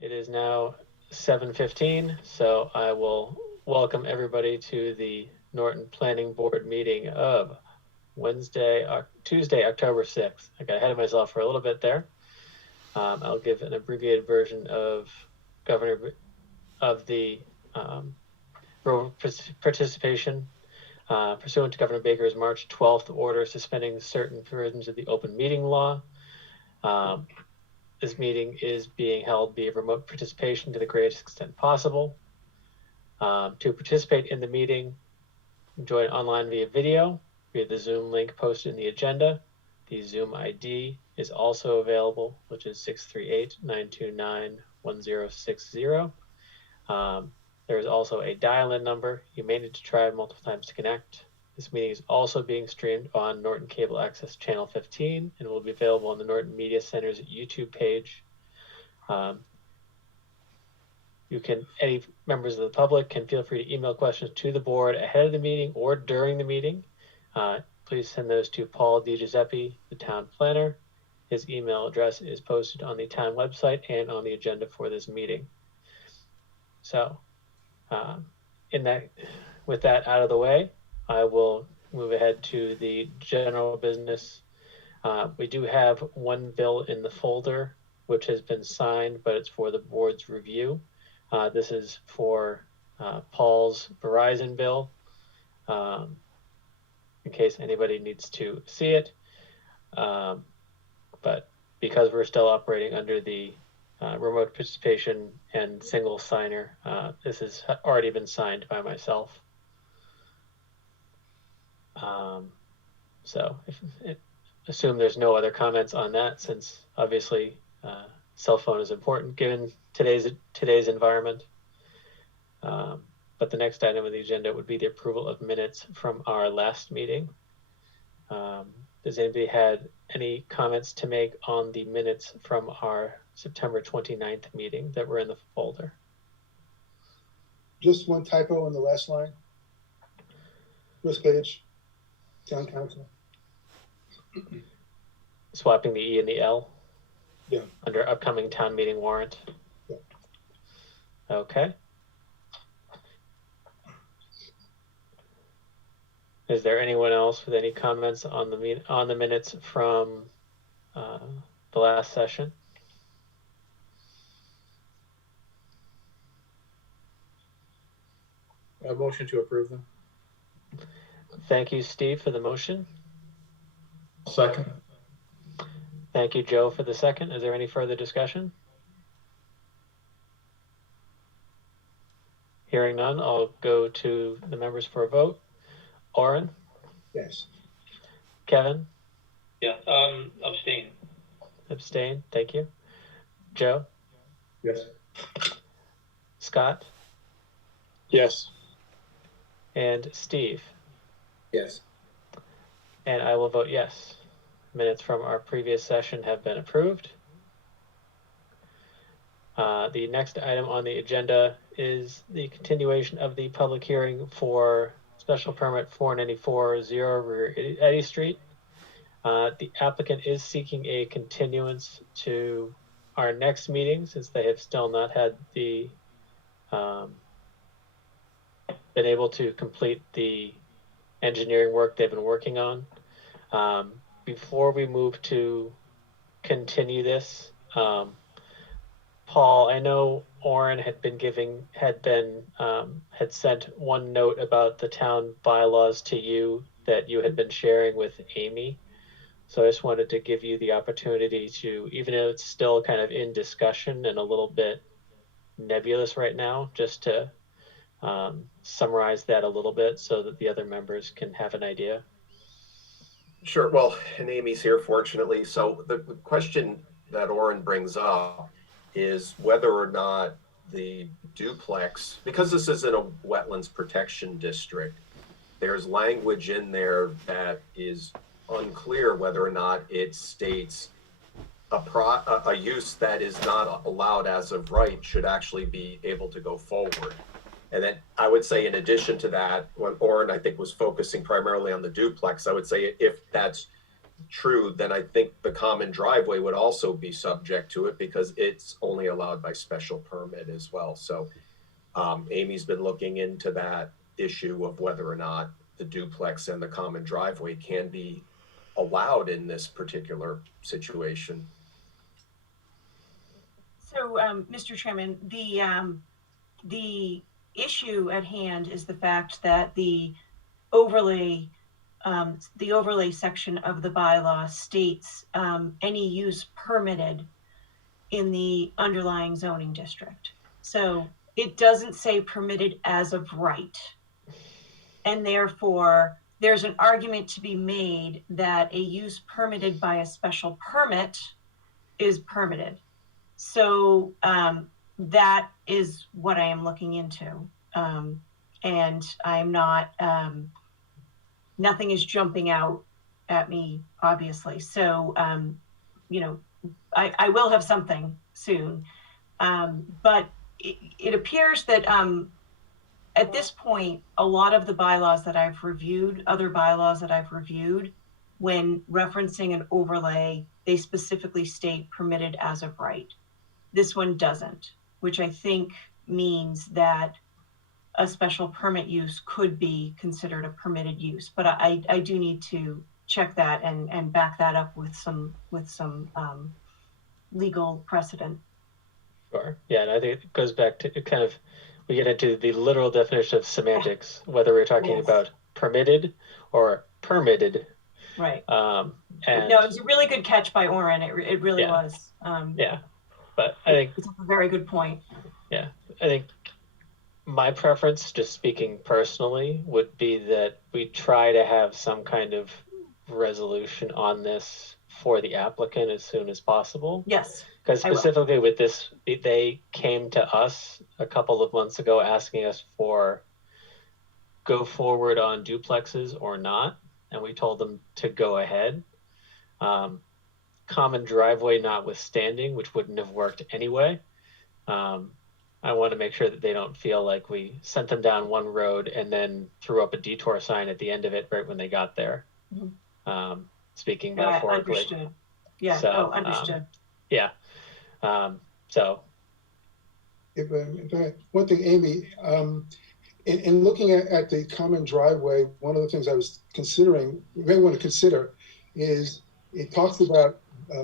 It is now 7:15, so I will welcome everybody to the Norton Planning Board meeting of Tuesday, October 6th. I got ahead of myself for a little bit there. I'll give an abbreviated version of the participation pursuant to Governor Baker's March 12th order suspending certain provisions of the open meeting law. This meeting is being held via remote participation to the greatest extent possible. To participate in the meeting, join online via video, via the Zoom link posted in the agenda. The Zoom ID is also available, which is 638-929-1060. There is also a dial-in number. You may need to try multiple times to connect. This meeting is also being streamed on Norton Cable Access Channel 15 and will be available on the Norton Media Center's YouTube page. Any members of the public can feel free to email questions to the board ahead of the meeting or during the meeting. Please send those to Paul DiGiuseppe, the town planner. His email address is posted on the town website and on the agenda for this meeting. So, with that out of the way, I will move ahead to the general business. We do have one bill in the folder, which has been signed, but it's for the board's review. This is for Paul's Verizon bill, in case anybody needs to see it. But because we're still operating under the remote participation and single signer, this has already been signed by myself. So assume there's no other comments on that, since obviously cell phone is important given today's environment. But the next item on the agenda would be the approval of minutes from our last meeting. Does anybody had any comments to make on the minutes from our September 29th meeting that were in the folder? Just one typo in the last line. First page, town council. Swapping the E and the L? Yeah. Under upcoming town meeting warrant? Yeah. Okay. Is there anyone else with any comments on the minutes from the last session? A motion to approve them. Thank you, Steve, for the motion. Second. Thank you, Joe, for the second. Is there any further discussion? Hearing none, I'll go to the members for a vote. Oren? Yes. Kevin? Yeah, abstain. Abstain, thank you. Joe? Yes. Scott? Yes. And Steve? Yes. And I will vote yes. Minutes from our previous session have been approved. The next item on the agenda is the continuation of the public hearing for special permit 494 rear Eddy Street. The applicant is seeking a continuance to our next meeting, since they have still not had been able to complete the engineering work they've been working on. Before we move to continue this, Paul, I know Oren had sent one note about the town bylaws to you that you had been sharing with Amy. So I just wanted to give you the opportunity to, even though it's still kind of in discussion and a little bit nebulous right now, just to summarize that a little bit so that the other members can have an idea. Sure. Well, and Amy's here, fortunately. So the question that Oren brings up is whether or not the duplex, because this is in a wetlands protection district, there's language in there that is unclear whether or not it states a use that is not allowed as of right should actually be able to go forward. And then I would say, in addition to that, when Oren, I think, was focusing primarily on the duplex, I would say if that's true, then I think the common driveway would also be subject to it because it's only allowed by special permit as well. So Amy's been looking into that issue of whether or not the duplex and the common driveway can be allowed in this particular situation. So, Mr. Chairman, the issue at hand is the fact that the overlay section of the bylaw states any use permitted in the underlying zoning district. So it doesn't say permitted as of right. And therefore, there's an argument to be made that a use permitted by a special permit is permitted. So that is what I am looking into. And I'm not, nothing is jumping out at me, obviously. So, you know, I will have something soon. But it appears that at this point, a lot of the bylaws that I've reviewed, other bylaws that I've reviewed, when referencing an overlay, they specifically state permitted as of right. This one doesn't, which I think means that a special permit use could be considered a permitted use. But I do need to check that and back that up with some legal precedent. Sure. Yeah, and I think it goes back to kind of, we get into the literal definition of semantics, whether we're talking Yes. about permitted or permitted. Right. And No, it was a really good catch by Oren. It really Yeah. was. yeah, but I think, It's a very good point. I think my preference, just speaking personally, would be that we try to have some kind of resolution on this for the applicant as soon as possible. Yes. Because I will. specifically with this, they came to us a couple of months ago asking us for go forward on duplexes or not, and we told them to go ahead. Common driveway notwithstanding, which wouldn't have worked anyway. I want to make sure that they don't feel like we sent them down one road and then threw up a detour sign at the end of it right when they got there. Mhm. Speaking Yeah, metaphorically. understood. Yeah. So, Understood. Yeah. So One thing, Amy, in looking at the common driveway, one of the things I was considering, you may want to consider, is it talks about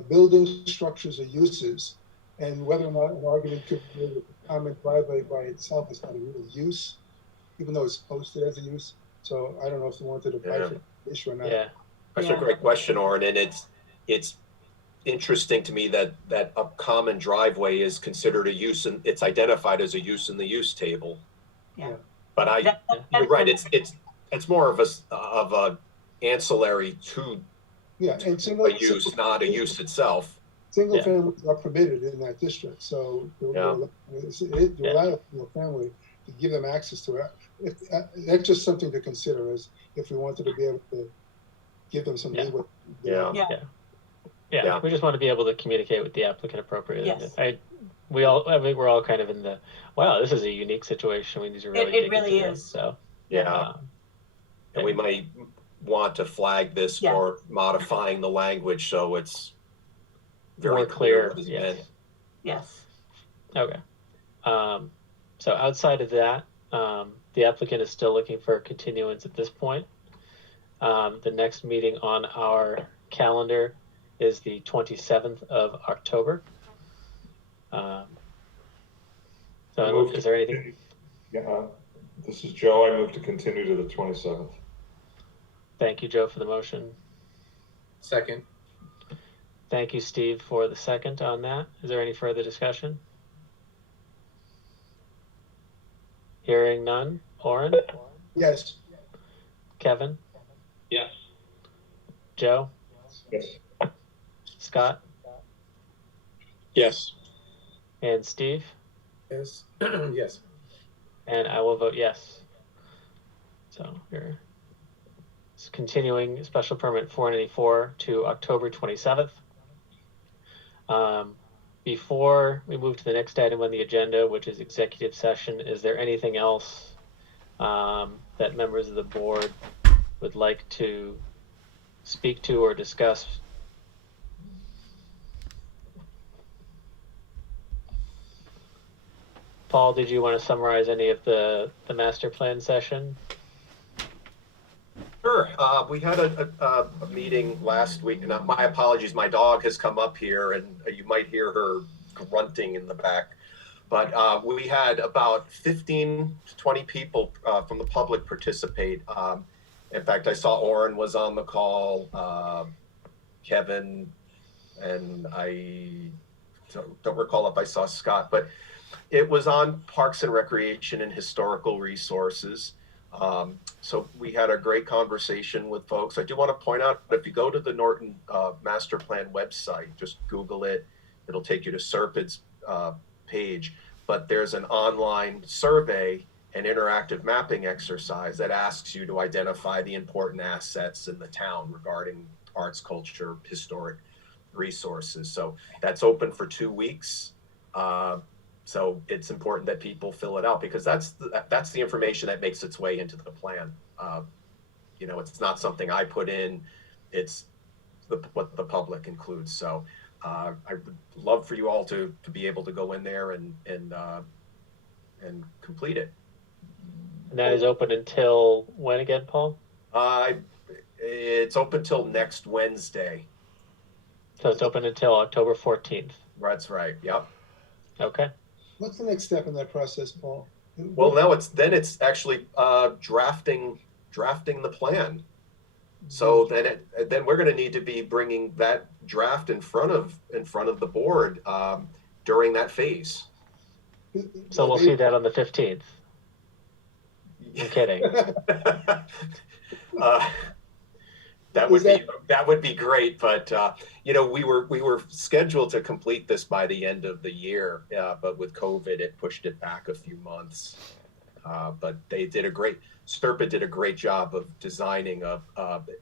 building structures or uses, and whether or not an argument could be made that the common driveway by itself is not a real use, even though it's posted as a use. So I don't know if you wanted to bifurcate the issue or not. yeah. That's Yeah. a great question, Oren, and it's interesting to me that a common driveway is considered a use and it's identified as a use in the use table. Yeah. But you're right. It's more of a ancillary to Yeah, and a use, not a use itself. Single Yeah. families are permitted in that district, so Yeah. you allow a single family to give them access to it. That's just something to consider, as if we wanted to be able to give them some Yeah. leeway. Yeah. Yeah. Yeah, we just want to be able to communicate with the applicant appropriately. Yes. We're all kind of in the, wow, this is a unique situation. We need to really It dig really into is. this. So, Yeah. And we might want to flag this Yeah. for modifying the language so it's very more clear. what is Yes. meant. Yes. Okay. So outside of that, the applicant is still looking for a continuance at this point. The next meeting on our calendar is the 27th of October. So is there anything? Yeah, this is Joe. I move to continue to the 27th. Thank you, Joe, for the motion. Second. Thank you, Steve, for the second on that. Is there any further discussion? Hearing none. Oren? Yes, Kevin? Yes. Joe? Yes. Scott? Yes. And Steve? Yes. Yes. And I will vote yes. So you're continuing special permit 494 to October 27th. Before we move to the next item on the agenda, which is executive session, is there anything else that members of the board would like to speak to or discuss? Paul, did you want to summarize any of the master plan session? Sure. We had a meeting last week, and my apologies, my dog has come up here and you might hear her grunting in the back. But we had about 15 to 20 people from the public participate. In fact, I saw Oren was on the call, Kevin, and I don't recall if I saw Scott, but it was on Parks and Recreation and Historical Resources. So we had a great conversation with folks. I do want to point out, if you go to the Norton Master Plan website, just Google it, it'll take you to Serpid's page, but there's an online survey and interactive mapping exercise that asks you to identify the important assets in the town regarding arts, culture, historic resources. So that's open for 2 weeks. So it's important that people fill it out, because that's the information that makes its way into the plan. You know, it's not something I put in, it's what the public includes. So I would love for you all to be able to go in there and complete it. And that is open until when again, Paul? It's open till next Wednesday. So it's open until October 14th. That's right. Yep. Okay. What's the next step in that process, Paul? Well, now it's actually drafting the plan. So then we're going to need to be bringing that draft in front of the board during that phase. So we'll see that on the 15th. I'm kidding. That would be great, but you know, we were scheduled to complete this by the end of the year, but with COVID, it pushed it back a few months. But Serpid did a great job of designing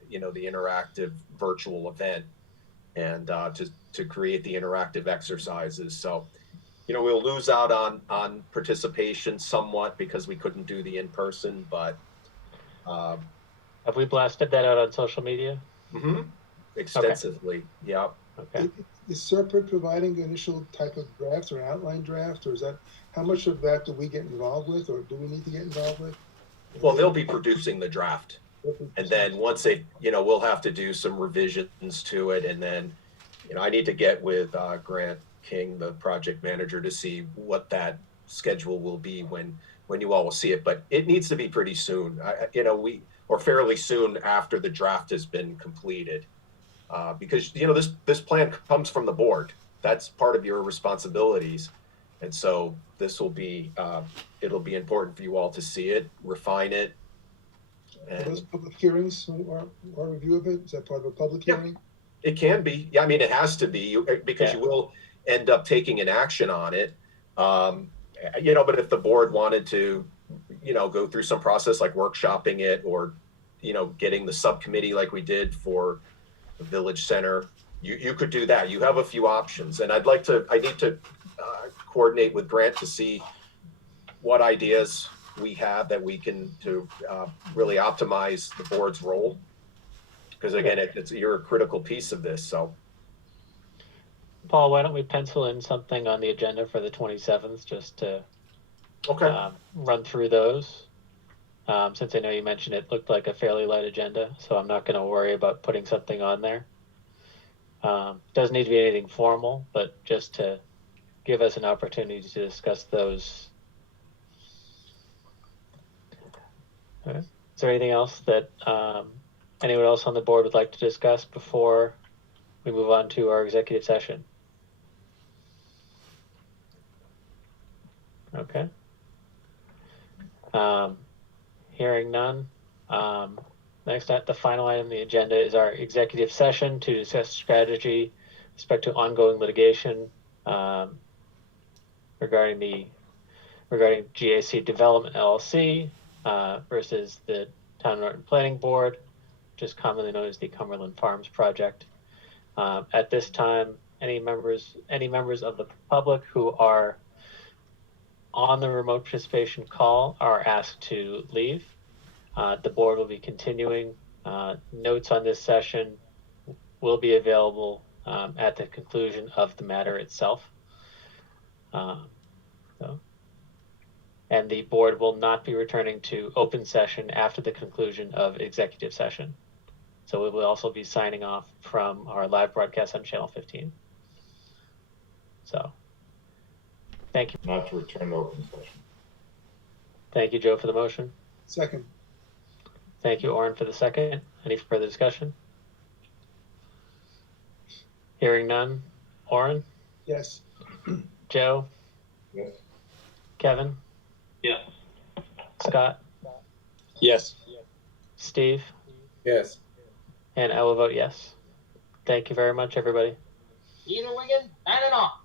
you know, the interactive virtual event and to create the interactive exercises. So, you know, we'll lose out on participation somewhat because we couldn't do the in-person, but have we blasted that out on social media? Extensively. Okay. Yeah. Okay. Is Serpid providing an initial type of draft or outline draft, or is that, how much of that do we get involved with, or do we need to get involved with? Well, they'll be producing the draft, and then once they, you know, we'll have to do some revisions to it, and then, you know, I need to get with Grant King, the project manager, to see what that schedule will be when you all will see it. But it needs to be pretty soon. You know, or fairly soon after the draft has been completed, because, you know, this plan comes from the board. That's part of your responsibilities, and so this will be it'll be important for you all to see it, refine it. And are those public hearings, our review of it, is that part of a public hearing? It can be. Yeah, I mean, it has to be, because you will end up taking an action on it. You know, but if the board wanted to, you know, go through some process like workshopping it, or, you know, getting the subcommittee like we did for the village center, you could do that. You have a few options, and I need to coordinate with Grant to see what ideas we have that we can to really optimize the board's role. Because again, you're a critical piece of this. So, Paul, why don't we pencil in something on the agenda for the 27th just to run through those? Since I know you mentioned it looked like a fairly light agenda, so I'm not going to worry about putting something on there. Doesn't need to be anything formal, but just to give us an opportunity to discuss those. Okay. Is there anything else that anyone else on the board would like to discuss before we move on to our executive session? Okay. Hearing none. Next, the final item on the agenda is our executive session to discuss strategy with respect to ongoing litigation regarding GAC Development LLC versus the Town of Norton Planning Board, which is commonly known as the Cumberland Farms Project. At this time, any members of the public who are on the remote participation call are asked to leave. The board will be continuing Notes on this session will be available at the conclusion of the matter itself. And the board will not be returning to open session after the conclusion of executive session. So we will also be signing off from our live broadcast on Channel 15. So, thank you. Not to return to open session. Thank you, Joe, for the motion. Second. Thank you, Orin, for the second. Any further discussion? Hearing none. Orin, Yes. Joe, Yes. Kevin, Yes. Scott, Yes. Steve, Yes. and I will vote yes. Thank you very much, everybody. Either Wigan, 9 and off.